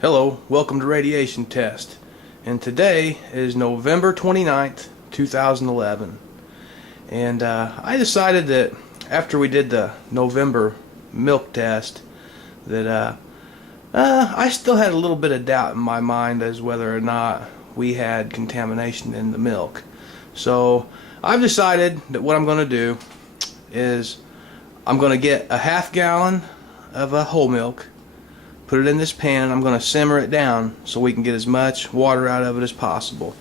Hello, welcome to Radiation Test. And today is November 29th, 2011. And I decided that after we did the November milk test that I still had a little bit of doubt in my mind as whether or not we had contamination in the milk. So I've decided that what I'm going to do is I'm going to get a half gallon of whole milk, put it in this pan, and I'm going to simmer it down so we can get as much water out of it as possible.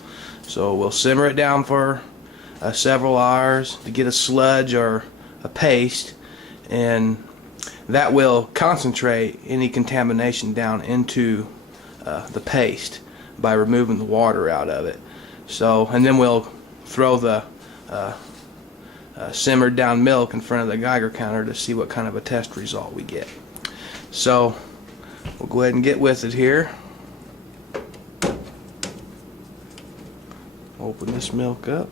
So we'll simmer it down for several hours to get a sludge or a paste, and that will concentrate any contamination down into the paste by removing the water out of it. So, and then we'll throw the simmered down milk in front of the Geiger counter to see what kind of a test result we get. So we'll go ahead and get with it here. Open this milk up.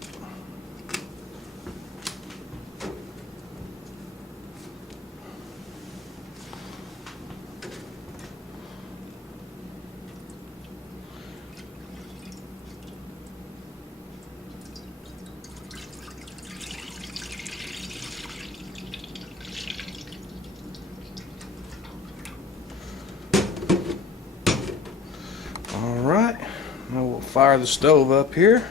Alright, now we'll fire the stove up here.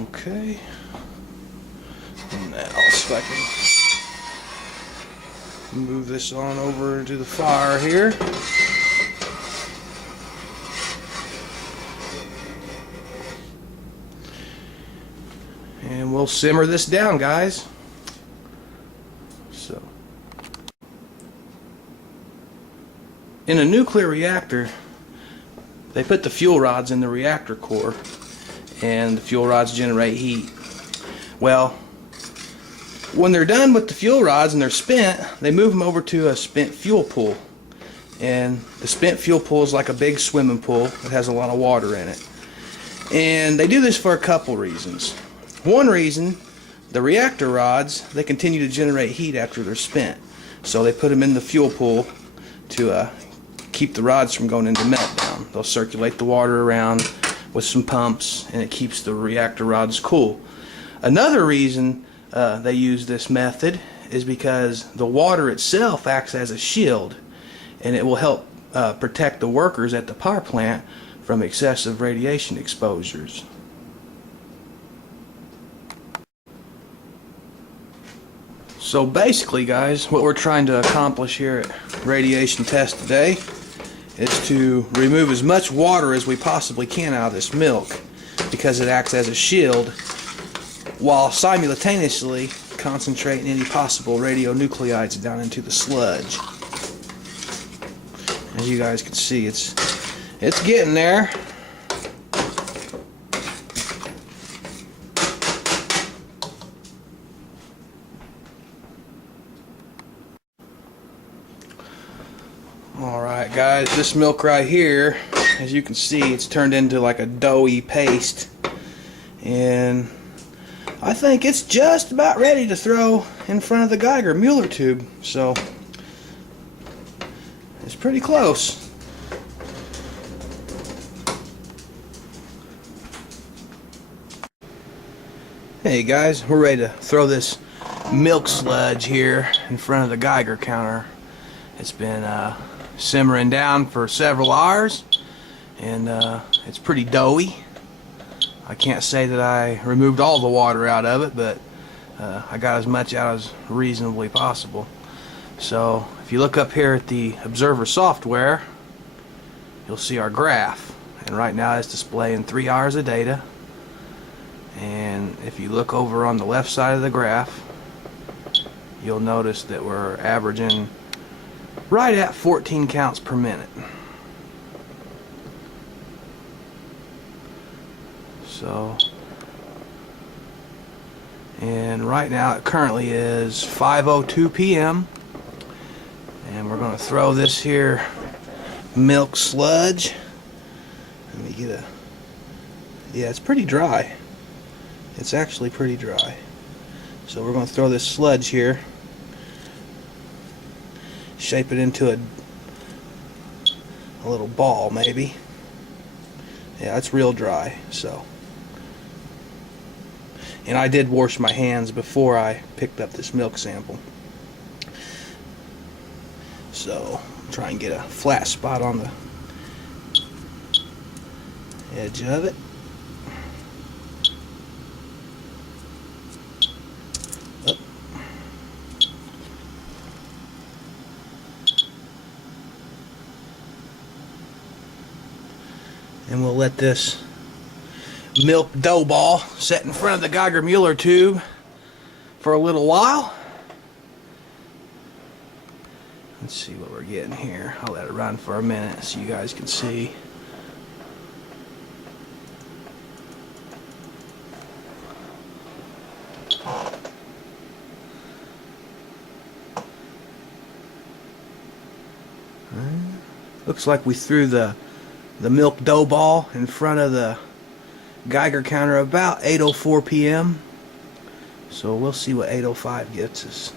Okay, and now if I can move this on over to the fire here. And we'll simmer this down, guys. So, in a nuclear reactor, they put the fuel rods in the reactor core, and the fuel rods generate heat. Well, when they're done with the fuel rods and they're spent, they move them over to a spent fuel pool. And the spent fuel pool is like a big swimming pool that has a lot of water in it. And they do this for a couple reasons. One reason, the reactor rods, they continue to generate heat after they're spent. So they put them in the fuel pool to keep the rods from going into meltdown. They'll circulate the water around with some pumps, and it keeps the reactor rods cool. Another reason they use this method is because the water itself acts as a shield, and it will help protect the workers at the power plant from excessive radiation exposures. So basically, guys, what we're trying to accomplish here at Radiation Test today is to remove as much water as we possibly can out of this milk, because it acts as a shield while simultaneously concentrating any possible radionuclides down into the sludge. As you guys can see, it's getting there. Alright guys, this milk right here, as you can see, it's turned into like a doughy paste, and I think it's just about ready to throw in front of the Geiger Mueller tube, so it's pretty close. Hey guys, we're ready to throw this milk sludge here in front of the Geiger counter. It's been simmering down for several hours, and it's pretty doughy. I can't say that I removed all the water out of it, but I got as much out as reasonably possible. So if you look up here at the observer software, you'll see our graph, and right now it's displaying 3 hours of data. And if you look over on the left side of the graph, you'll notice that we're averaging right at 14 counts per minute. So, and right now it currently is 5:02 p.m. and we're going to throw this here milk sludge. Let me get a, yeah, it's pretty dry. it's actually pretty dry. So we're going to throw this sludge here, shape it into a little ball maybe. Yeah, it's real dry. So, and I did wash my hands before I picked up this milk sample. So try and get a flat spot on the edge of it. Up. And we'll let this milk dough ball set in front of the Geiger-Muller tube for a little while. Let's see what we're getting here. I'll let it run for a minute so you guys can see. Looks like we threw the milk dough ball in front of the Geiger counter about 8:04 p.m. So we'll see what 8:05 gets us.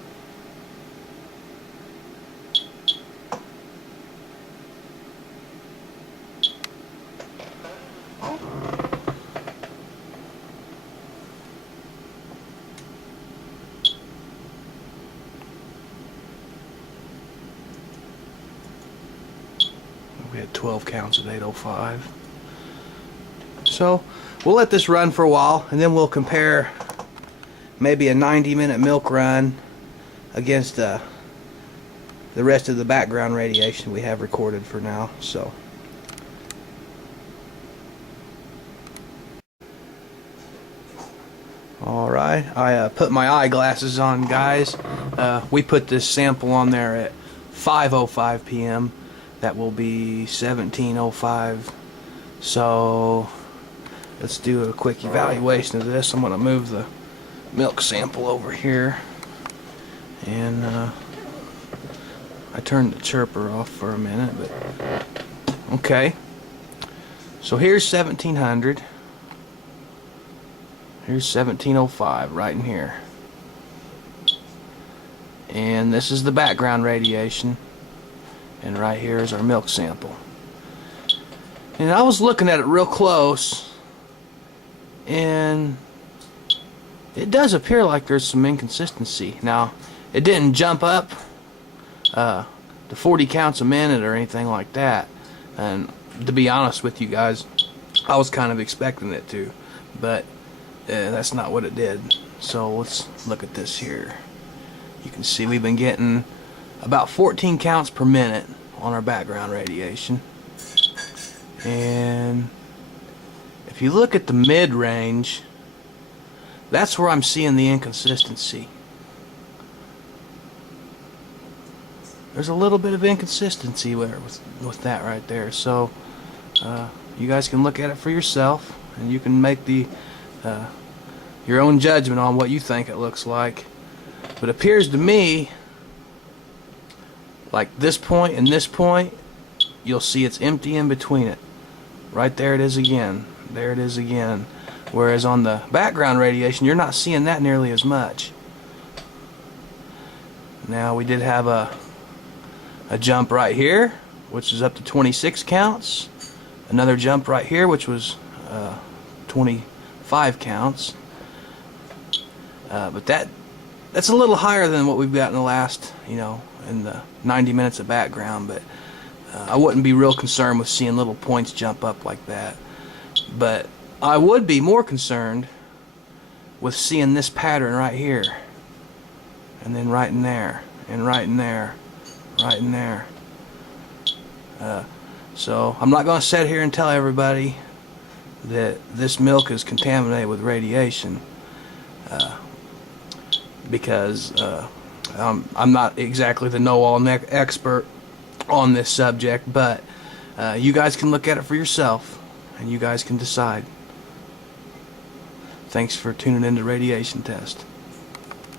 We had 12 counts at 8:05. So we'll let this run for a while, and then we'll compare maybe a 90-minute milk run against the rest of the background radiation we have recorded for now. So alright, I put my eyeglasses on, guys. We put this sample on there at 5:05 p.m. That will be 17:05. So let's do a quick evaluation of this. I'm going to move the milk sample over here, and I turned the chirper off for a minute, but okay. So here's 1700. Here's 1705 right in here, and this is the background radiation, and right here is our milk sample. And I was looking at it real close, and it does appear like there's some inconsistency. Now, it didn't jump up to 40 counts a minute or anything like that, and to be honest with you guys, I was kind of expecting it to, but that's not what it did. So let's look at this here. You can see we've been getting about 14 counts per minute on our background radiation. And if you look at the mid-range, that's where I'm seeing the inconsistency. There's a little bit of inconsistency with that right there. So you guys can look at it for yourself, and you can make your own judgment on what you think it looks like. But it appears to me like this point and this point, you'll see it's empty in between it. Right there it is again. There it is again. Whereas on the background radiation, you're not seeing that nearly as much. Now, we did have a jump right here, which is up to 26 counts. Another jump right here, which was 25 counts. But that's a little higher than what we've got in the last, in the 90 minutes of background. But I wouldn't be real concerned with seeing little points jump up like that. But I would be more concerned with seeing this pattern right here, and then right in there, and right in there, right in there. So I'm not going to sit here and tell everybody that this milk is contaminated with radiation, because I'm not exactly the know-all expert on this subject, but you guys can look at it for yourself, and you guys can decide. Thanks for tuning in to Radiation Test.